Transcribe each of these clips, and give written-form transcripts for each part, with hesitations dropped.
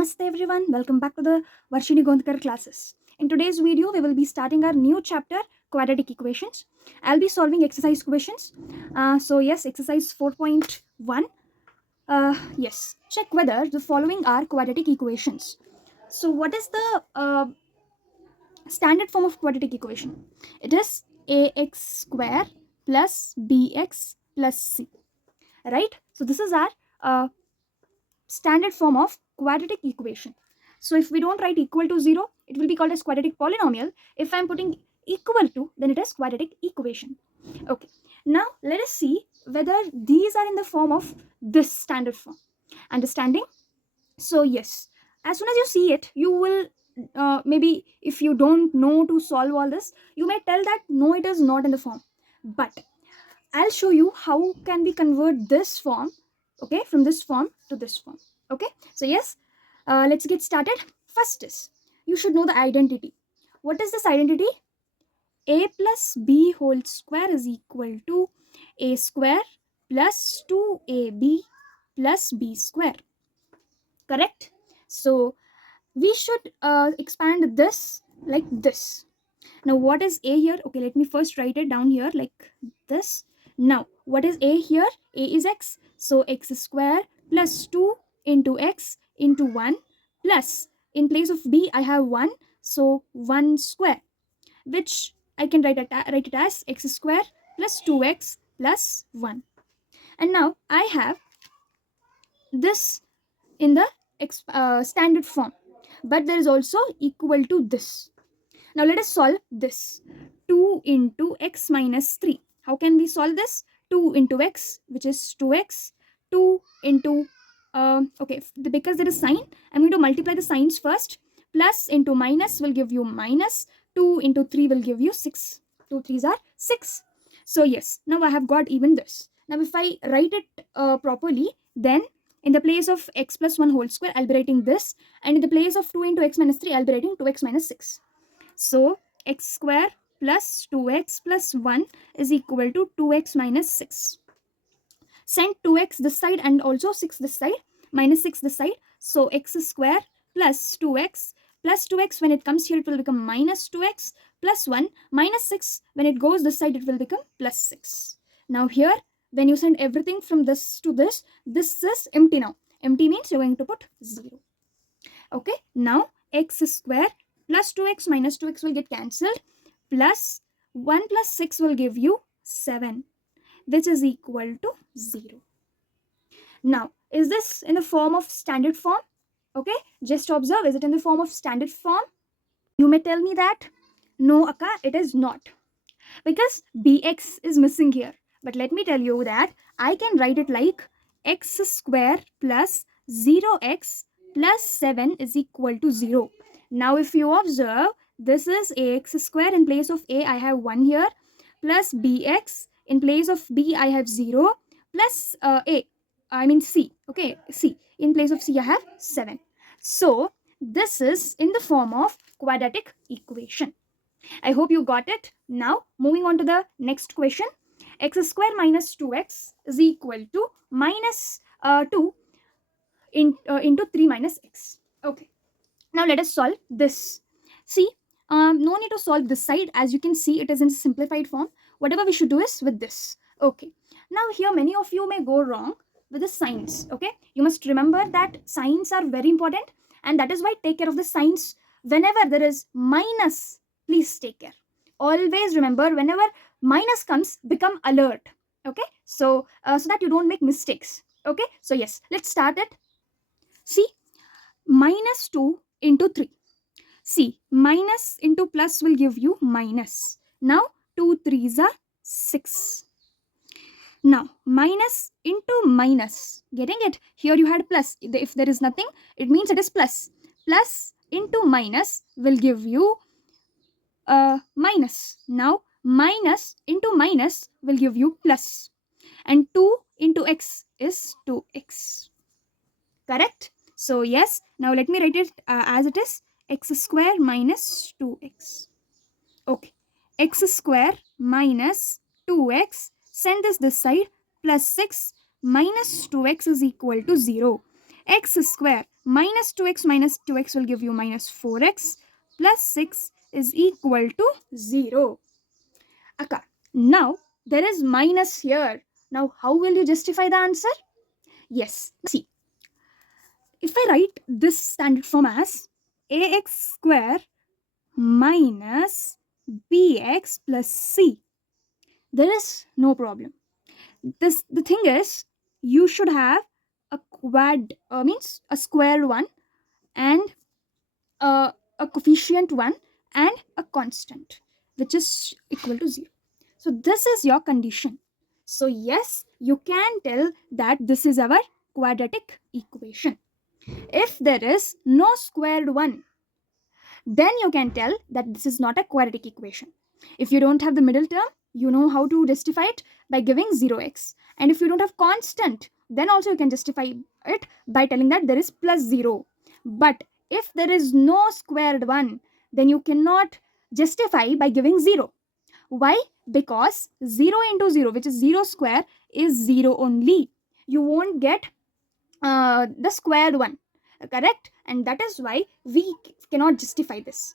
Namaste everyone, welcome back to the Varshini Gondkar classes. In today's video, we will be starting our new chapter, Quadratic Equations. I'll be solving exercise questions. Exercise 4.1. Yes, check whether the following are quadratic equations. So what is the standard form of quadratic equation? It is ax square plus bx plus c, right? So this is our standard form of quadratic equation. So if we don't write equal to 0, it will be called as quadratic polynomial. If I'm putting equal to, then it is quadratic equation. Okay, now let us see whether these are in the form of this standard form. Understanding? So yes, as soon as you see it, you will maybe if you don't know to solve all this, you may tell that no, it is not in the form. But I'll show you how can we convert this form, okay, from this form to this form. Okay, so yes, let's get started. First is, you should know the identity. What is this identity? A plus b whole square is equal to a square plus 2ab plus b square. Correct? So we should expand this like this. Now what is a here? Okay, let me first write it down here like this. Now what is a here? A is x, so x square plus 2 into x into 1 plus, in place of b I have 1, so 1 square, which I can write it as x square plus 2x plus 1. And now I have this in the standard form, but there is also equal to this. Now let us solve this. 2 into x minus 3. How can we solve this? 2 into x, which is 2x. 2 into, because there is sign, I'm going to multiply the signs first. Plus into minus will give you minus. 2 into 3 will give you 6. 2 3s are 6. So yes, now I have got even this. Now if I write it properly, then in the place of x plus 1 whole square, I'll be writing this. And in the place of 2 into x minus 3, I'll be writing 2x minus 6. So x square plus 2x plus 1 is equal to 2x minus 6. Send 2x this side and also 6 this side, minus 6 this side. So x square plus 2x when it comes here, it will become minus 2x plus 1 minus 6. When it goes this side, it will become plus 6. Now here, when you send everything from this to this is empty now. Empty means you're going to put 0. Okay, now x square plus 2x minus 2x will get cancelled, plus 1 plus 6 will give you 7, which is equal to 0. Now, is this in the form of standard form? Okay, just observe, is it in the form of standard form? You may tell me that, no Akka, it is not, because bx is missing here. But let me tell you that I can write it like x square plus 0x plus 7 is equal to 0. Now if you observe, this is ax square, in place of a I have 1 here, plus bx, in place of b I have 0, plus c, okay, c, in place of c I have 7. So this is in the form of quadratic equation. I hope you got it. Now moving on to the next question. X square minus 2x is equal to minus 2 into 3 minus x. Okay, now let us solve this. See, no need to solve this side. As you can see, it is in simplified form. Whatever we should do is with this. Okay, now here many of you may go wrong with the signs. Okay, you must remember that signs are very important, and that is why take care of the signs. Whenever there is minus, please take care. Always remember, whenever minus comes, become alert. Okay, so that you don't make mistakes. Okay, so yes, let's start it. See, minus 2 into 3. See, minus into plus will give you minus. Now 2 3s are 6. Now minus into minus, getting it? Here you had plus. If there is nothing, it means it is plus. Plus into minus will give you minus. Now minus into minus will give you plus. And 2 into x is 2x. Correct? So yes, now let me write it as it is, x square minus 2x. Okay, x square minus 2x, send this side, plus 6 minus 2x is equal to 0. X square minus 2x will give you minus 4x plus 6 is equal to 0. Okay. Now there is minus here. Now how will you justify the answer? Yes. See, if I write this standard form as ax square minus bx plus c, there is no problem. The thing is, you should have a quad means a square one and a coefficient one and a constant which is equal to 0. So this is your condition. So yes, you can tell that this is our quadratic equation. If there is no squared one, then you can tell that this is not a quadratic equation. If you don't have the middle term, you know how to justify it by giving 0x. And if you don't have constant, then also you can justify it by telling that there is plus 0. But if there is no squared one, then you cannot justify by giving 0. Why? Because 0 into 0, which is 0 square, is 0 only. You won't get the squared one, correct? And that is why we cannot justify this.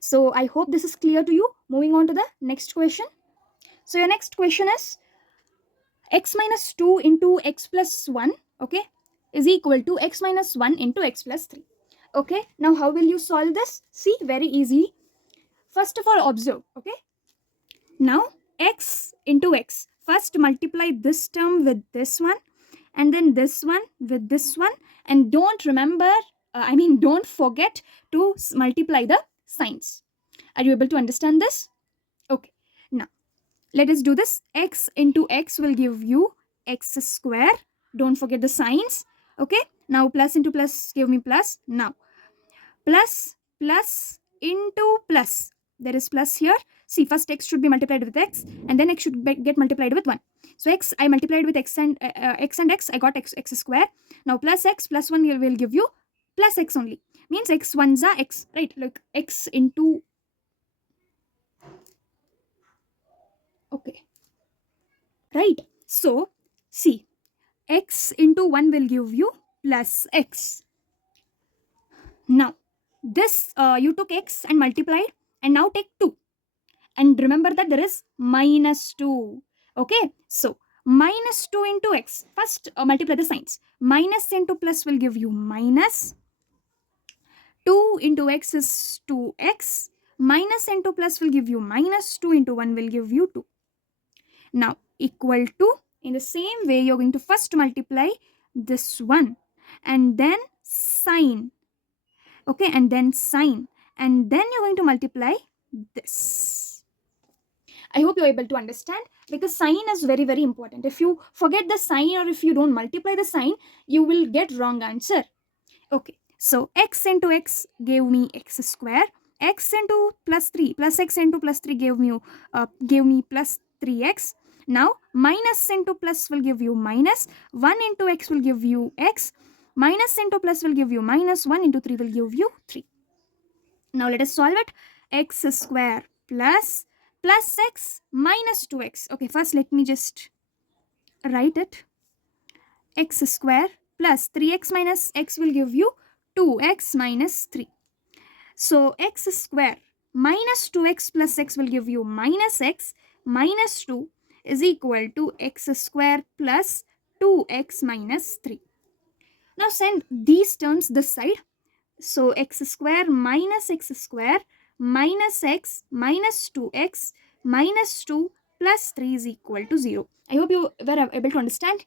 So I hope this is clear to you. Moving on to the next question. So your next question is x minus 2 into x plus 1, okay, is equal to x minus 1 into x plus 3. Okay, now how will you solve this? See, very easy. First of all, observe, okay. Now x into x, first multiply this term with this one and then this one with this one, and don't don't forget to multiply the signs. Are you able to understand this? Okay, now let us do this. X into x will give you x square. Don't forget the signs. Okay, now plus into plus give me plus. Now plus into plus, there is plus here. See, first x should be multiplied with x and then x should get multiplied with 1. So x I multiplied with x and x, I got x square. Now plus x plus 1 will give you plus x only, means x ones are x, right? Like x into, okay, right? So see, x into 1 will give you plus x. Now this you took x and multiplied, and now take 2, and remember that there is minus 2. Okay, so minus 2 into x, first multiply the signs. Minus into plus will give you minus, 2 into x is 2x, minus into plus will give you minus, 2 into 1 will give you 2. Now equal to, in the same way you're going to first multiply this one and then sign, okay, and then sign, and then you're going to multiply this. I hope you're able to understand, because sign is very, very important. If you forget the sign or if you don't multiply the sign, you will get wrong answer. Okay, so x into x gave me x square, x into plus 3 plus x into plus 3 gave me plus 3x. Now minus into plus will give you minus, 1 into x will give you x, minus into plus will give you minus, 1 into 3 will give you 3. Now let us solve it. X square plus x minus 2x. Okay, first let me just write it. X square plus 3x minus x will give you 2x minus 3. So x square minus 2x plus x will give you minus x minus 2 is equal to x square plus 2x minus 3. Now send these terms this side. So x square minus x minus 2x minus 2 plus 3 is equal to 0. I hope you were able to understand.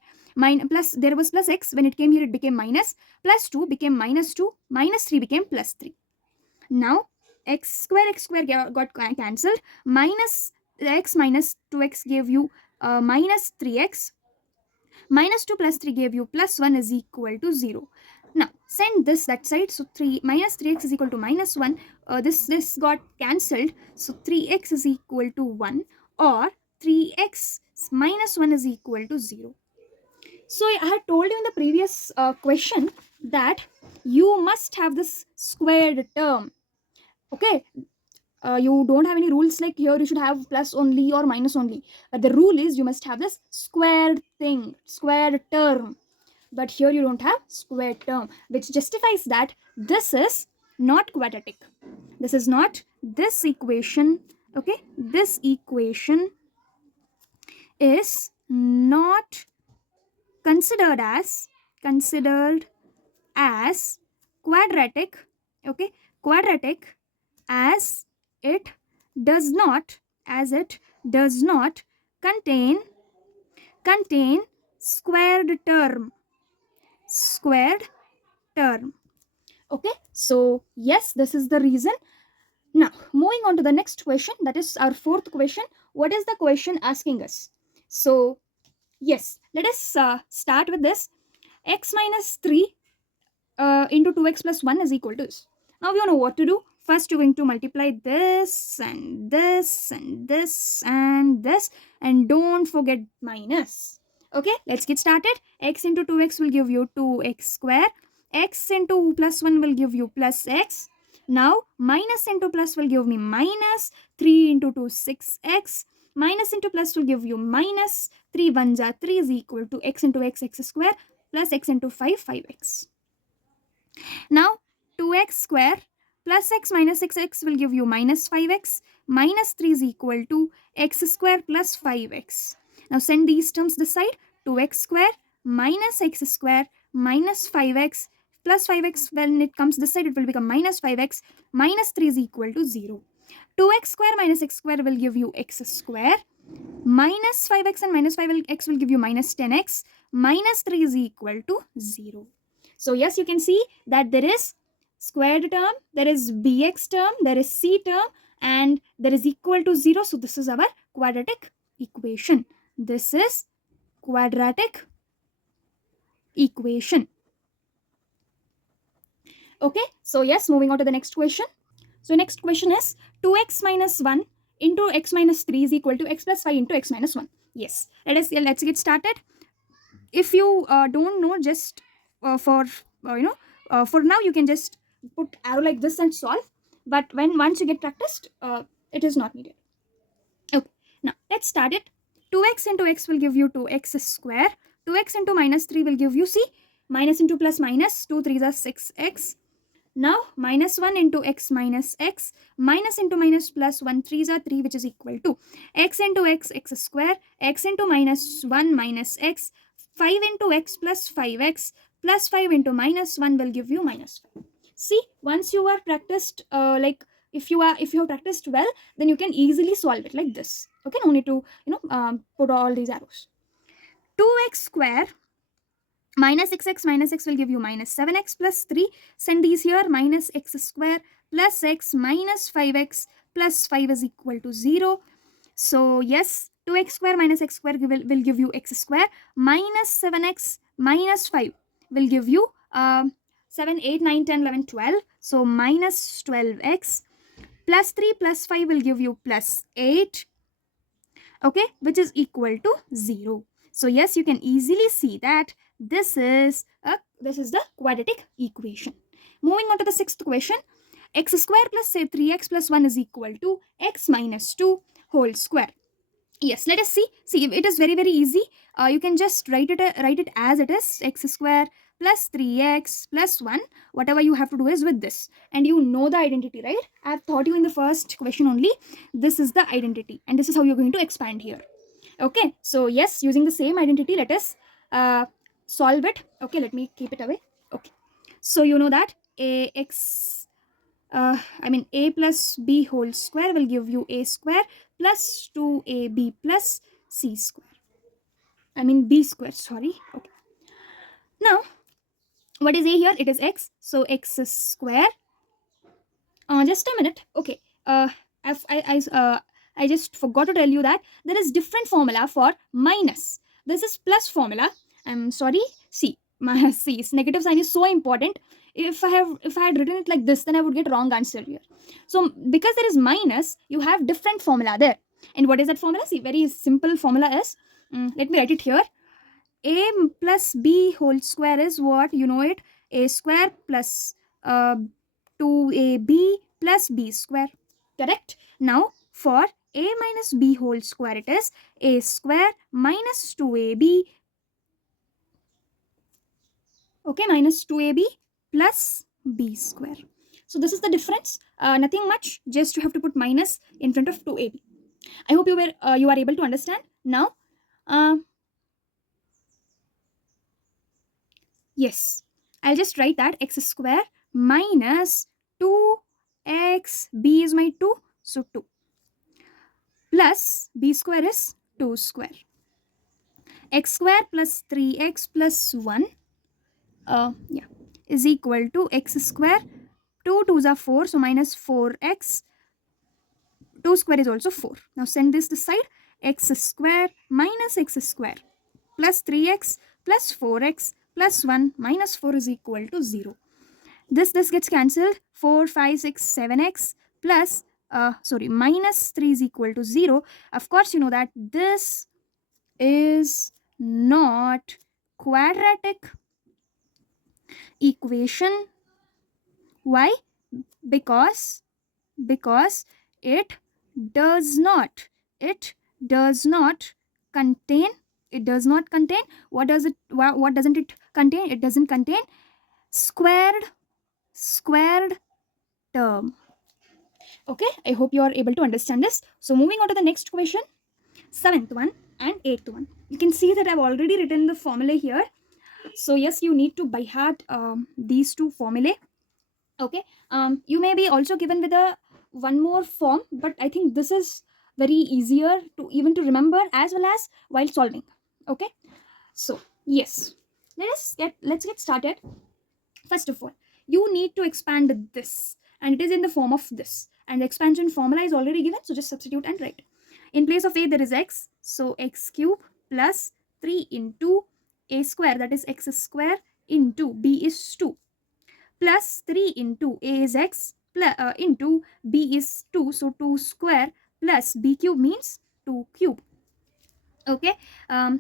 Plus, there was plus x, when it came here it became minus, plus 2 became minus 2, minus 3 became plus 3. Now x square got cancelled. Minus x minus 2x gave you minus 3x, minus 2 plus 3 gave you plus 1 is equal to 0. Now send this that side. So 3 minus 3x is equal to minus 1. This got cancelled. So 3x is equal to 1, or 3x minus 1 is equal to 0. So I had told you in the previous question that you must have this squared term. Okay, you don't have any rules like here you should have plus only or minus only, but the rule is you must have this squared thing, squared term. but here you don't have square term, which justifies that this is not quadratic. This is not this equation. Okay, this equation is not considered as quadratic. Okay, quadratic, as it does not contain squared term. Okay, so yes, this is the reason. Now moving on to the next question, that is our fourth question. What is the question asking us? So yes, let us start with this. X minus 3 into 2x plus 1 is equal to this. Now you know what to do. First you're going to multiply this and this and this and this, and don't forget minus. Okay, let's get started. X into 2x will give you 2x square. X into plus 1 will give you plus x. Now minus into plus will give me minus. 3 into 2 6x. Minus into plus will give you minus. 3 1s are 3 is equal to x into x square plus x into 5 5x. Now 2x square plus x minus 6x will give you minus 5x. Minus 3 is equal to x square plus 5x. Now send these terms this side. 2x square minus x square minus 5x plus 5x, when it comes this side it will become minus 5x. Minus 3 is equal to 0. 2x square minus x square will give you x square. Minus 5x and minus 5x will give you minus 10x. Minus 3 is equal to 0. So yes, you can see that there is squared term, there is bx term, there is c term, and there is equal to 0. So this is our quadratic equation. This is quadratic equation. Okay, so yes, moving on to the next question. So next question is 2x minus 1 into x minus 3 is equal to x plus 5 into x minus 1. Yes, let's get started. If you don't know, just for for now you can just put arrow like this and solve, but once you get practiced, it is not needed. Okay, now let's start it. 2x into x will give you 2x square. 2x into minus 3 will give you, see, minus into plus minus, 2 3s are 6x. Now minus 1 into x minus x, minus into minus plus 1 3s are 3, which is equal to x into x square, x into minus 1 minus x, 5 into x plus 5x, plus 5 into minus 1 will give you minus 5. See, once you are practiced, if you have practiced well, then you can easily solve it like this. Okay, no need to put all these arrows. 2x square minus 6x minus x will give you minus 7x plus 3. Send these here. Minus x square plus x minus 5x plus 5 is equal to 0. So yes, 2x square minus x square will give you x square. Minus 7x minus 5 will give you 7, 8, 9, 10, 11, 12. So minus 12x plus 3 plus 5 will give you plus 8. Okay, which is equal to 0. So yes, you can easily see that this is the quadratic equation. Moving on to the sixth question. X square plus say 3x plus 1 is equal to x minus 2 whole square. Yes, let us see. See, it is very easy. You can just write it as it is. X square plus 3x plus 1. Whatever you have to do is with this. And you know the identity, right? I have taught you in the first question only. This is the identity. And this is how you're going to expand here. Okay, so yes, using the same identity, let us solve it. Okay, let me keep it away. Okay, so you know that a plus b whole square will give you a square plus 2ab plus c square. B square, sorry. Okay. Now, what is a here? It is x. So x square. Just a minute. Okay. I just forgot to tell you that there is different formula for minus. This is plus formula. I'm sorry. See, my see, negative sign is so important. If I had written it like this, then I would get wrong answer here. So because there is minus, you have different formula there. And what is that formula? See, very simple formula is. Let me write it here. A plus b whole square is what? You know it. A square plus 2ab plus b square. Correct? Now, for a minus b whole square, it is a square minus 2ab Okay, minus 2ab plus b square. So this is the difference. Nothing much, just you have to put minus in front of 2ab. I hope you are able to understand now. Yes, I'll just write that x square minus 2x, b is my 2, so 2, plus b square is 2 square. X square plus 3x plus 1 yeah, is equal to x square. 2 2s are 4, so minus 4x. 2 square is also 4. Now send this to side. X square minus x square plus 3x plus 4x plus 1 minus 4 is equal to 0. This gets cancelled. 4 5 6 7x plus minus 3 is equal to 0. Of course you know that this is not quadratic equation. Why? Because it does not contain, what doesn't it contain? It doesn't contain squared term. Okay, I hope you are able to understand this. So moving on to the next question, 7th one and 8th one. You can see that I've already written the formula here. So yes, you need to by heart these two formulae. Okay, you may be also given with a one more form, but I think this is very easier to even to remember as well as while solving. Okay, so yes, let's get started. First of all, you need to expand this, and it is in the form of this, and the expansion formula is already given, so just substitute and write. In place of a there is x, so x cube plus 3 into a square, that is x square, into b is 2, plus 3 into a is x into b is 2, so 2 square plus b cube means 2 cube. Okay,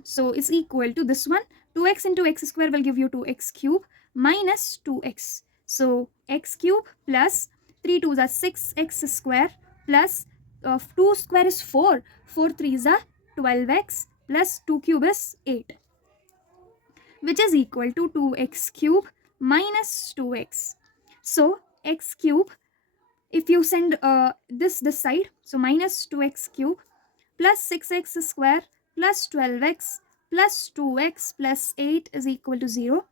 so it's equal to this one. 2x into x square will give you 2x cube minus 2x, so x cube plus 3 2s are 6x square plus 2 square is 4, 4 3s are 12x plus 2 cube is 8, which is equal to 2x cube minus 2x. So x cube, if you send this side, so minus 2x cube plus 6x square plus 12x plus 2x plus 8 is equal to 0.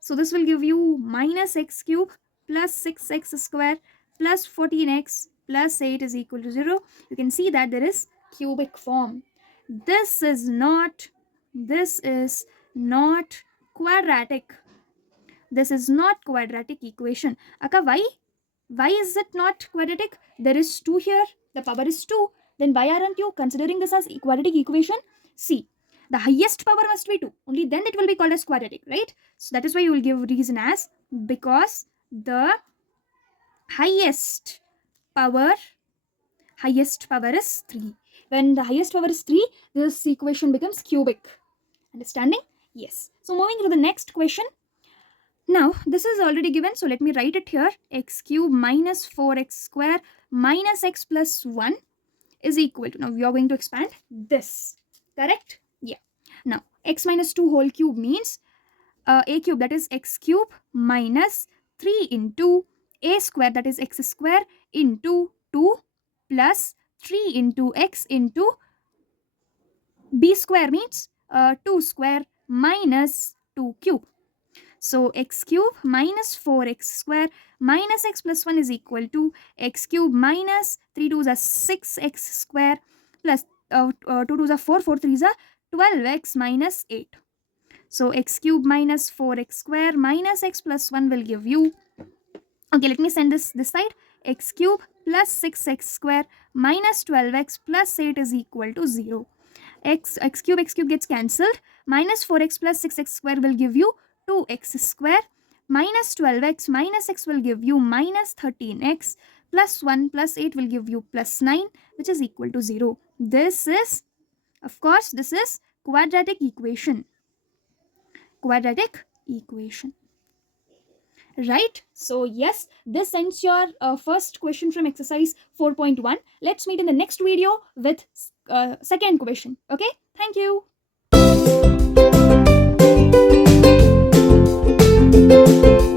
So this will give you minus x cube plus 6x square plus 14x plus 8 is equal to 0. You can see that there is cubic form. This is not quadratic. This is not quadratic equation. Aka, why is it not quadratic? There is 2 here, the power is 2. Then why aren't you considering this as quadratic equation? See, the highest power must be 2. Only then it will be called as quadratic, right? So that is why you will give reason as because the highest power is 3. When the highest power is 3, this equation becomes cubic. Understanding? Yes. So moving to the next question. Now, this is already given, so let me write it here. X cube minus 4x square minus x plus 1 is equal to, now we are going to expand this, correct? Yeah. Now, x minus 2 whole cube means a cube, that is x cube minus 3 into a square, that is x square, into 2 plus 3 into x into b square means 2 square minus 2 cube. So x cube minus 4x square minus x plus 1 is equal to x cube minus 3 2s are 6x square plus 2 2s are 4, 4 3s are 12x minus 8. So x cube minus 4x square minus x plus 1 will give you, okay, let me send this side. X cube plus 6x square minus 12x plus 8 is equal to 0. X cube gets cancelled. Minus 4x plus 6x square will give you 2x square minus 12x minus x will give you minus 13x plus 1 plus 8 will give you plus 9, which is equal to 0. This is, of course, this is quadratic equation. Quadratic equation. Right? So yes, this ends your first question from exercise 4.1. Let's meet in the next video with second question. Okay? Thank you. you.